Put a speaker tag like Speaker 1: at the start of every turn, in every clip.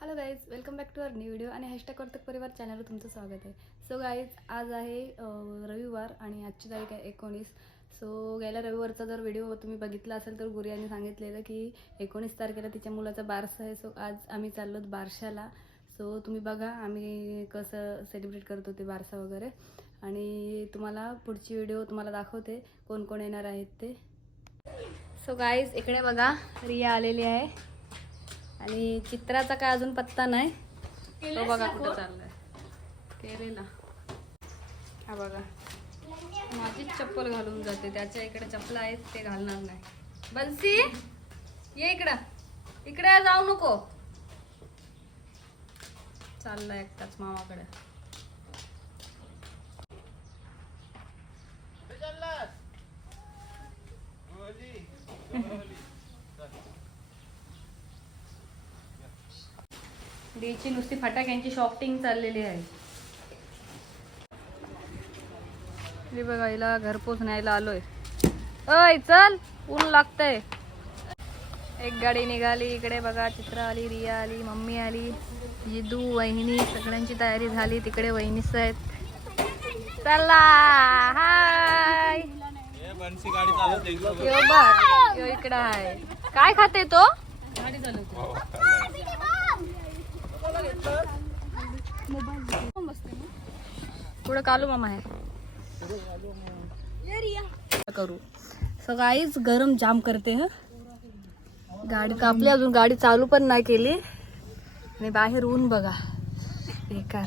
Speaker 1: Hello guys welcome back to our new video आणि hashtag कर्तक परिवार चॅनलवर तुमचं स्वागत आहे. सो गाईज आज आहे रविवार आणि आजची तारीख आहे एकोणीस. सो गेल्या रविवारचा जर व्हिडिओ तुम्ही बघितला असेल तर गुरियाने सांगितलेलं की एकोणीस तारखेला तिच्या मुलाचा बारसा आहे. सो आज आम्ही चाललो बारशाला. सो तुम्ही बघा आम्ही कसं सेलिब्रेट करत होते बारसा वगैरे. आणि तुम्हाला पुढची व्हिडिओ तुम्हाला दाखवते कोण कोण येणार आहेत ते. सो गाईज इकडे बघा रिया आलेली आहे. आणि चित्राचा काय अजून पत्ता नाही? तो बघा कुठं चाललाय. केलेला हा बघा. माझीच चप्पल घालून जाते. त्याच्या इकडे चपला आहेत ते घालणार नाही. बन्सी ये इकडं. इकडे जाऊ नको. चाललाय एकटाच मामाकडे. याची नुसती फटाक्यांची शॉपिंग चाललेली आहे. बघा हिला घरपोच न्यायला आलोय. अय चल ऊन लागतंय. एक गाडी निघाली इकडे बघा चित्रा आली रिया आली मम्मी आली जिदू वहिनी सगळ्यांची तयारी झाली तिकडे वहिनीच आहेत चला हाय.
Speaker 2: बनसी गाडी चालत आहे.
Speaker 1: यो बघ यो इकडे आहे काय खाते तो? पुढे कालू मामा आहे. करू. सो गाईच गरम जाम करते ह. गाडी कापली अजून गाडी चालू पण नाही केली. आणि बाहेर ऊन बघा. बेकार.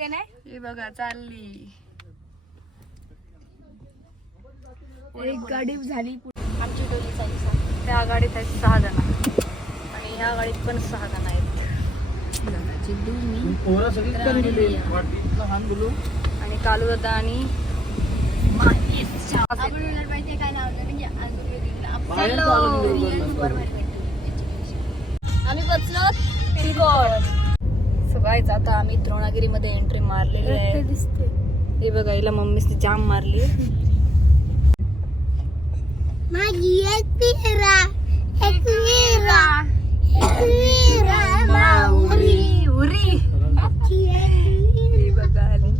Speaker 1: हे बघा चालली. एक गाडी झाली त्या गाडीत आहेत सहा जण. आणि ह्या गाडीत पण सहा जण आहेत. मी
Speaker 2: लहान मुलं.
Speaker 1: आणि कालू दादा आणि
Speaker 2: दिली बरोबर.
Speaker 1: आम्ही बसलो आता आम्ही द्रोणागिरीमध्ये एंट्री मारलेली आहे. हे बघा हिला मम्मीने जाम मारली.
Speaker 3: माझी एक पिरा एक विरा एक विरा माऊली.
Speaker 1: बघा आली.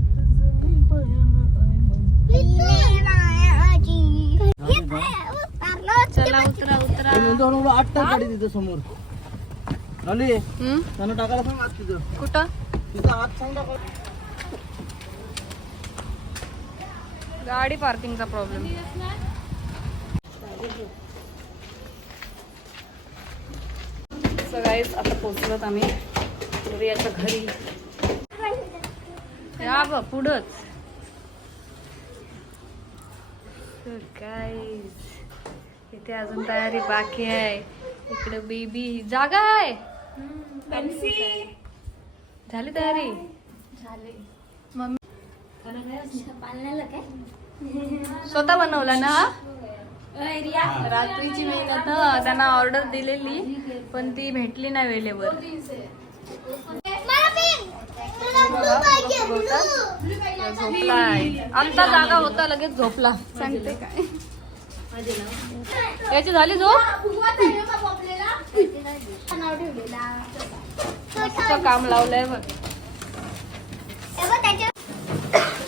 Speaker 1: चला उतरा उतरा.
Speaker 2: गाडी तिथं समोर. आली
Speaker 1: हम्म?
Speaker 2: त्यानं टाकायला सांग आत तिथं.
Speaker 1: कुठं?
Speaker 2: तिथं आत सांग टाकायला.
Speaker 1: गाडी पार्किंगचा प्रॉब्लेम सगळीच आता पोचलोत आम्ही. रियाच्या घरी. या ब पुढंच. guys, इथे अजून तयारी बाकी आहे. इकडे बेबी जागा आहे. झाली तयारी? स्वतः बनवला ना? रात्रीची मेहनत त्यांना ऑर्डर दिलेली पण ती भेटली नाही वेळेवर झोपलाय. आता जागा होता लगेच झोपला. सांगते काय? याची झाली झोप? मस्त काम लावलंय बघ.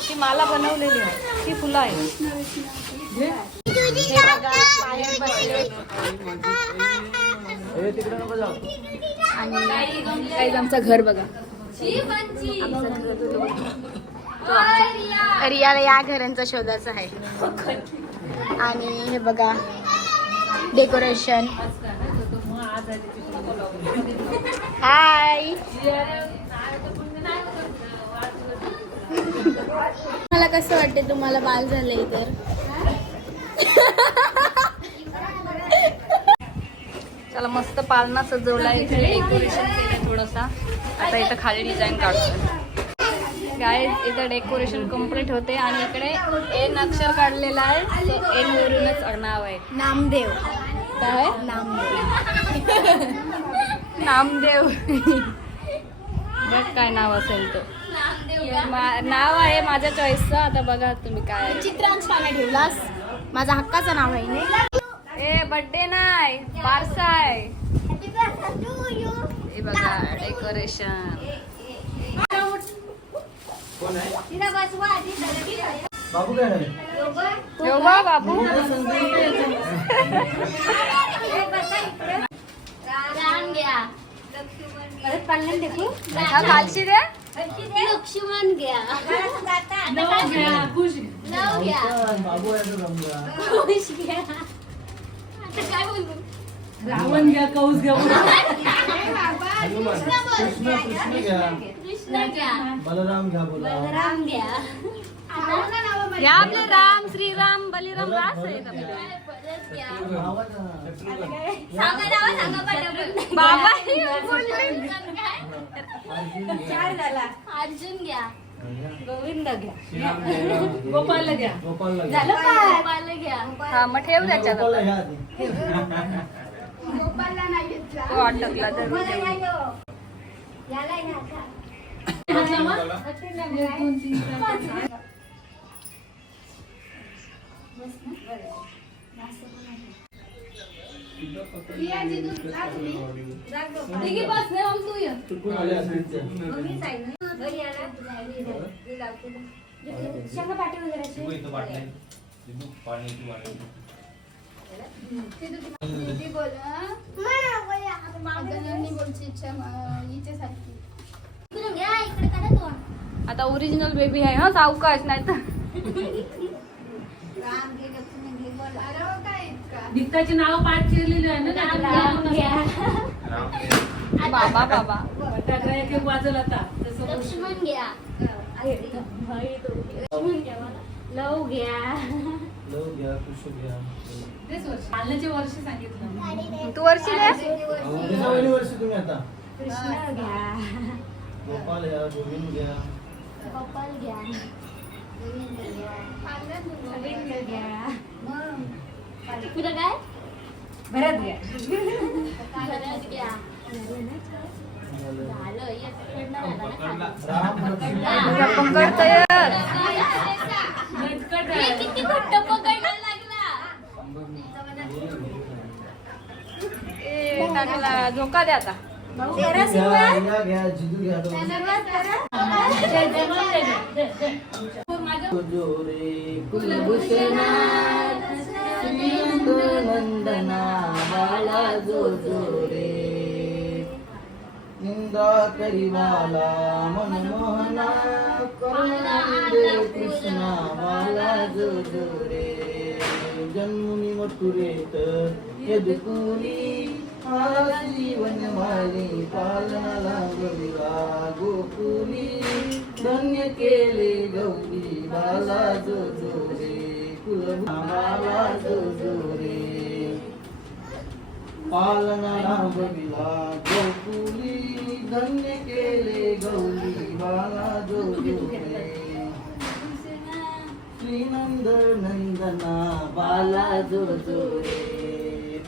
Speaker 1: ती माला बनवलेली आहे. ती फुलं आहे. आणि बघा, काही आमचं घर बघा.
Speaker 3: रियाला या घरांचा शोधाचा आहे. आणि हे बघा डेकोरेशन हाय मला कसं वाटते तुम्हाला बाल झालंय तर?
Speaker 1: मस्त पालना सजवला इथे डेकोरेशन केलं थोडंसा. आता इथं खाली डिझाईन काढतो काय इथं डेकोरेशन कंप्लीट होते आणि इकडे एन अक्षर काढलेला आहे. एन वरूनच नाव आहे.
Speaker 3: नामदेव.
Speaker 1: काय
Speaker 3: नामदेव.
Speaker 1: नामदेव. बघ काय नाव असेल तो. नाव आहे माझ्या चॉईसचं आता बघा तुम्ही काय.
Speaker 3: चित्रांश ठेवलास. माझा हक्काचं नाव आहे नाही
Speaker 1: ए बर्थडे नाही बारसा आहे.
Speaker 3: Happy birthday to you.
Speaker 1: बघा डेकोरेशन
Speaker 2: कोण आहे? बाबू काय आहे?
Speaker 1: योगा बाबू.
Speaker 3: राम घ्या
Speaker 1: हा खालशी दे.
Speaker 3: लक्ष्मण घ्या लव घ्या
Speaker 2: कोण? बाबू आहे तो रमला.
Speaker 3: खुश घ्या आता काय बोलू?
Speaker 4: रावण घ्या कौस घ्या
Speaker 2: हनुमान कृष्ण कृष्ण घ्या.
Speaker 3: कृष्ण घ्या.
Speaker 2: बलराम घ्या बोला.
Speaker 3: राम घ्या.
Speaker 1: या आपले राम श्रीराम बलिराम रास आहेत आपले?
Speaker 3: परत घ्या.
Speaker 2: नावाचं.
Speaker 3: सांगा नाव सांगा पटापट
Speaker 1: बाबा
Speaker 3: अर्जुन घ्या.
Speaker 4: गोपालला घ्या.
Speaker 2: गोपालला घ्या.
Speaker 3: गोपाल घ्या.
Speaker 1: हा मग ठेव त्याच्यात
Speaker 2: गोपालला. घ्या आधी.
Speaker 1: तो अटकला तर आता ओरिजिनल बेबी आहे हा सावकाश नाही तर
Speaker 4: नित्याची नाव पाठ केलेली आहे ना
Speaker 1: बाबा बाबा.
Speaker 4: फटाकडा एक वाजल आता.
Speaker 3: लक्ष्मण घ्या. लक्ष्मण घ्या. लव घ्या.
Speaker 2: लव घ्या कृष्ण घ्या.
Speaker 4: तेच वर्ष. पालनाचे वर्ष सांगितलं.
Speaker 1: तू वर्षी दे
Speaker 2: किती पहिली वर्ष तुम्ही आता.
Speaker 3: कृष्ण घ्या.
Speaker 2: गोपाल घ्या गोविंद घ्या.
Speaker 3: गोपाल घ्या. गोविंद घ्या. गोविंद घ्या. तुला काय
Speaker 4: भरत घ्या
Speaker 3: भरत घ्या झालं एक पकडणार आता ना
Speaker 2: राम
Speaker 3: पकडला.
Speaker 1: पकड तयार
Speaker 4: नटकट आहे.
Speaker 3: किती घट्ट पकडायला लागला
Speaker 1: ए, टाकला झोका दे आता
Speaker 2: घ्या या नंदना बाला जो जोरे निंदा करीवाला मनमोहना करुणानिधे कृष्णा बाला जो जोरे जन्मुनी मथुरेत यदकुली जीवन माली पालनाला गविला गोकुली धन्य केले गौरी बाला जो जोरे कुलबाला जो जोरे पालना गविला गोकुली धन्य केले गौरी बाला जो जोरे श्रीनंद नंदना बाला जो जो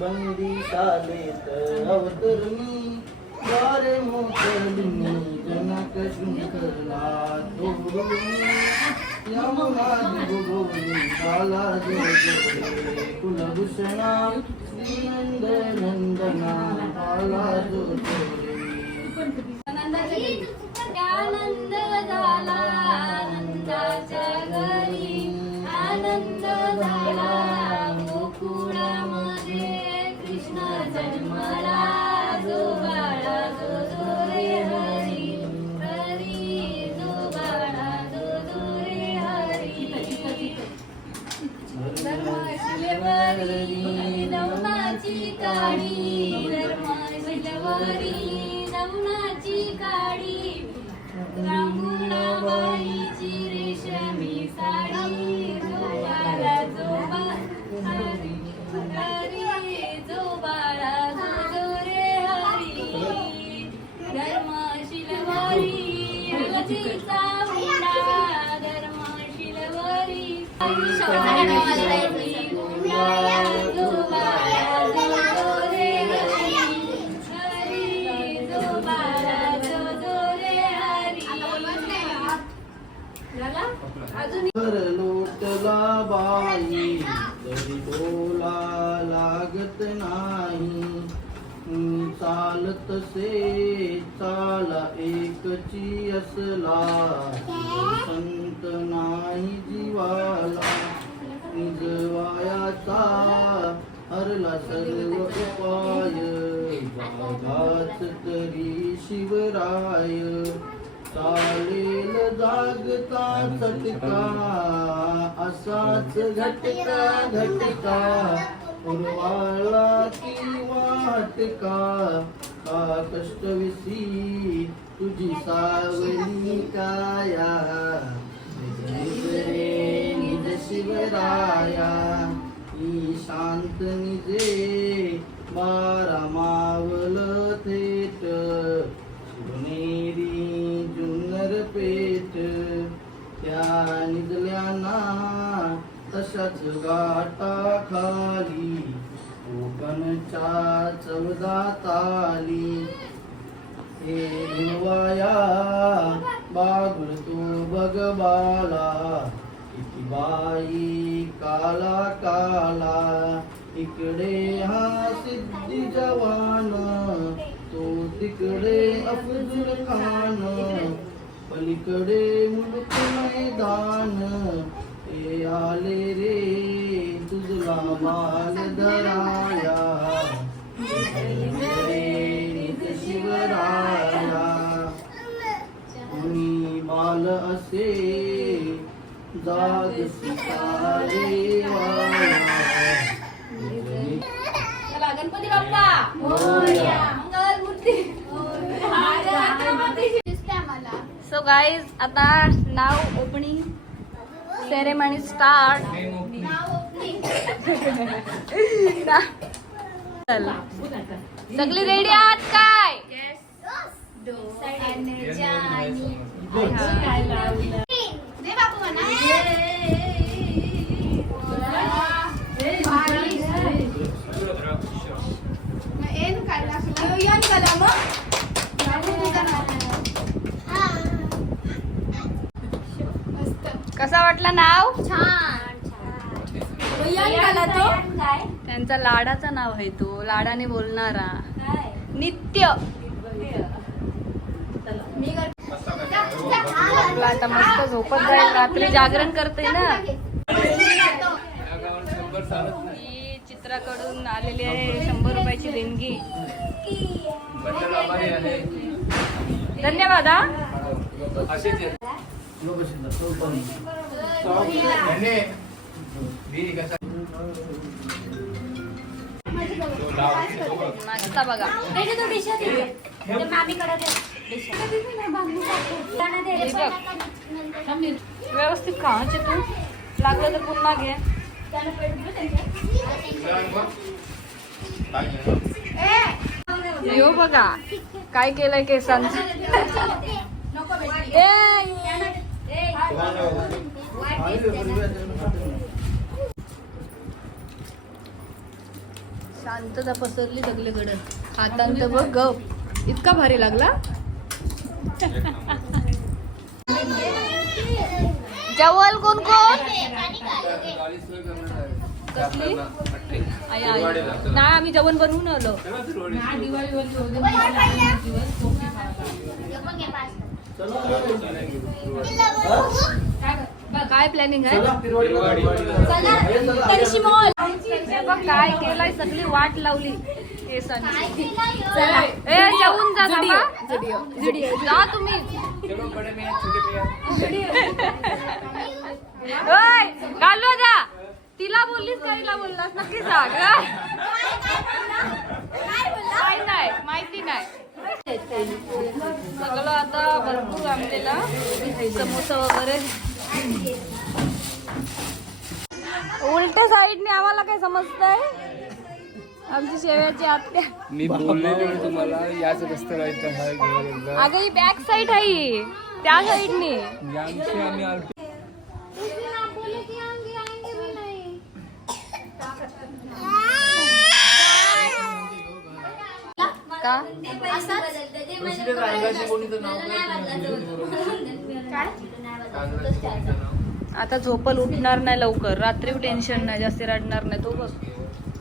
Speaker 2: बंदी चालेत अवतरणी द्वारे मोकलिनी जनक शृंखला तोडून कुलभूषणा नंद नंदना बाला जो
Speaker 3: आनंद झाला आनंदाच्या
Speaker 2: तसे चाला एकची असला संत नाही जीवाला निजवायाचा हरला सर्व उपाय. जगात तरी शिवराय चालेल जागता सटका असाच घटका घटका उर्वाळा की वाटका का कष्ट विसी तुझी सावली काया. निज शिवराया. ई शांत निजे बारा मावल थेट. सुनेरी जुन्नर पेट. त्या निजल्याना तशाच गाटा खाली. कोकणच्या चौदा ताली हे हिरवाया बागुल तो बगबाला बाई काला काला. इकडे हा सिद्धी जवान. तो तिकडे अफजुल खान. पलीकडे मुलुक मैदान. ते आले रे तुझला माल धरा. शिवराया मी माल असे जाग सितारे
Speaker 3: चला गणपती बाप्पा मंगल मूर्ती
Speaker 1: सो गाईज आता नाव ओपनिंग. सेरेमनी स्टार्ट सगळी रेडी आहात काय? कसा वाटला नाव? त्यांचा लाडाचा नाव आहे तो. लाडाने बोलणारा. नित्य. आपला आता मस्त झोपत जाईल रात्री जागरण करते ना. ही चित्राकडून आलेली आहे शंभर रुपयाची देणगी. धन्यवाद हा. नाश्ता बघा. हे बघ. व्यवस्थित खा हं तू लागलं तर पुन्हा घे. यो बघा काय केलंय केसांचं ए शांतता पसरली सगळीकडे हातांत बघ गप. इतका भारी लागला. जवळ कोण कोण? कसली? नाही आम्ही जेवण बनवून आलो. काय प्लॅनिंग आहे? हे बघ काय केलंय सगळी वाट लावली केसांची. ए जेवून जा थांबा. जा तुम्ही. ओय, घालू द्या तिला बोललीस का हिला बोललास? नक्की सांग. हं? काय नाही माहिती नाही. सगळं आता भरपूर आणलेला. समोसा वगैरे. उलट्या साईडने आम्हाला काय समजतंय? आमची शेवयाची आत्या
Speaker 5: मी बोललेलो तुम्हाला याच रस्त्याला इथं हा
Speaker 1: अगं ही बॅक साईड आहे त्या साईडने
Speaker 5: आमची आम्ही आलतो.
Speaker 1: का? आता झोपल उठणार नाही लवकर. रात्री टेन्शन नाही जास्त रडणार नाही. तो बघ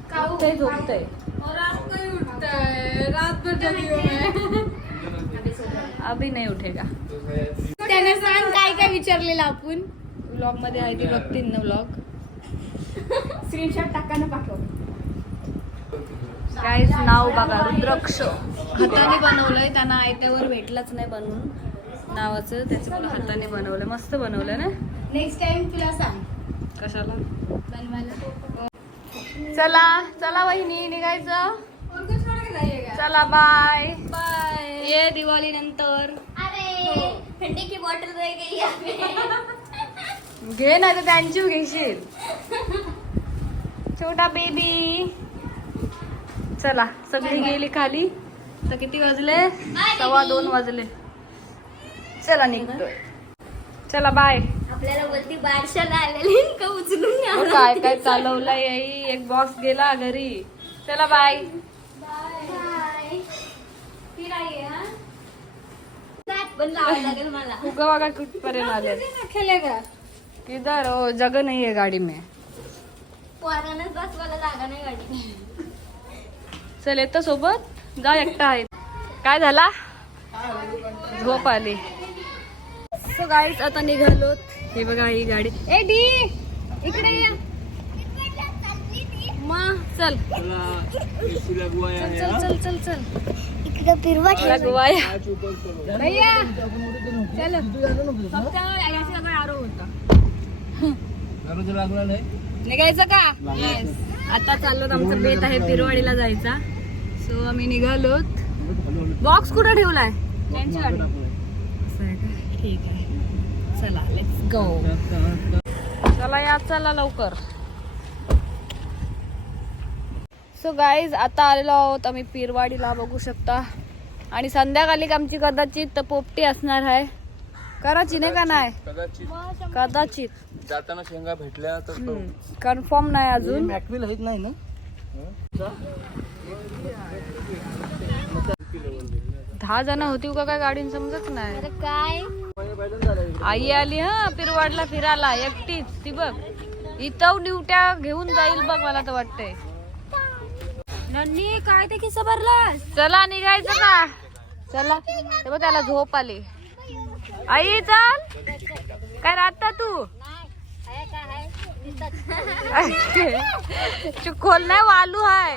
Speaker 1: झोपतय. झोपतय अभी नाही उठेगा.
Speaker 3: त्याने सांग काय काय विचारलेलं आपण?
Speaker 1: ब्लॉगमध्ये आहे ती बघतील ना ब्लॉग
Speaker 3: स्क्रीनशॉट टाका ना पाठव.
Speaker 1: काहीच नाव बघा. रुद्राक्ष. हाताने बनवलंय त्यांना आयत्यावर भेटलंच नाही बनवून. नावाचं त्याच्यामुळे हाताने बनवलंय मस्त बनवलंय ना?
Speaker 3: नेक्स्ट टाइम तुला सांग.
Speaker 1: कशाला?
Speaker 3: बनवायला.
Speaker 1: चला चला वहिनी निघायचं. चला बाय बाय ये दिवाळी नंतर.
Speaker 3: अरे ठंडी की बॉटल
Speaker 1: घे ना तर त्यांची घेशील. छोटा बेबी चला सगळी गेली खाली. तर किती वाजले? सव्वा दोन वाजले. चला निघतोय. चला बाय
Speaker 3: आपल्याला वरती बारशाला आलेली का उचलून न्या.
Speaker 1: काय काय चालवलंय आई? एक बॉक्स गेला घरी. चला बाय
Speaker 3: हा? पण लावायला लागेल मला.
Speaker 1: बघा कुठपर्यंत आले.
Speaker 3: खेळेगा
Speaker 1: हो जगह नहीं है गाड़ी में.
Speaker 3: पोरानच बसवायला जागा नाही गाडी
Speaker 1: चल येतं सोबत. जा एकटा आहे. काय झाला? झोप आली. सो गाईच आता निघालो हे बघा ही गाडी. ए डी! इकडे ये. मग चल. चल चल चल चल चल
Speaker 3: इकडे फिरवा
Speaker 1: चला. गोवाया भैया
Speaker 2: चलो.
Speaker 1: फक्त याची सगळं आरो होता.
Speaker 2: लागला नाही.
Speaker 1: निघायचं का? येस आता चाललो आमचं बेत आहे पिरवाडीला जायचा. सो आम्ही निघालोत. बॉक्स कुठं ठेवलाय? त्यांची गाडी असं आहे का? ठीक आहे. चला लेट्स गो चला या चला लवकर. सो गाईज आता आलेलो आहोत आम्ही पिरवाडीला बघू शकता. आणि संध्याकाळी आमची कदाचित पोपटी असणार आहे. कराची नाही का नाही?
Speaker 5: कदाचित.
Speaker 1: कदाचित.
Speaker 5: जाताना शेंगा भेटल्या तर
Speaker 1: कन्फर्म नाही अजून.
Speaker 2: मॅकविल नाही ना?
Speaker 1: दहा जण होती का काय गाडीन समजत नाही.
Speaker 3: काय?
Speaker 1: आई आली हा पिरवाडला फिरायला एकटीच ती बघ. इथं ड्युट्या घेऊन जाईल बघ मला तर वाटतंय.
Speaker 3: नन्नी काय ते किस्सा भरला
Speaker 1: चला निघायचं का? चला. ते बघ त्याला झोप आली. आई चल. काय राहता तू? चिखोल नाही वालू हाय.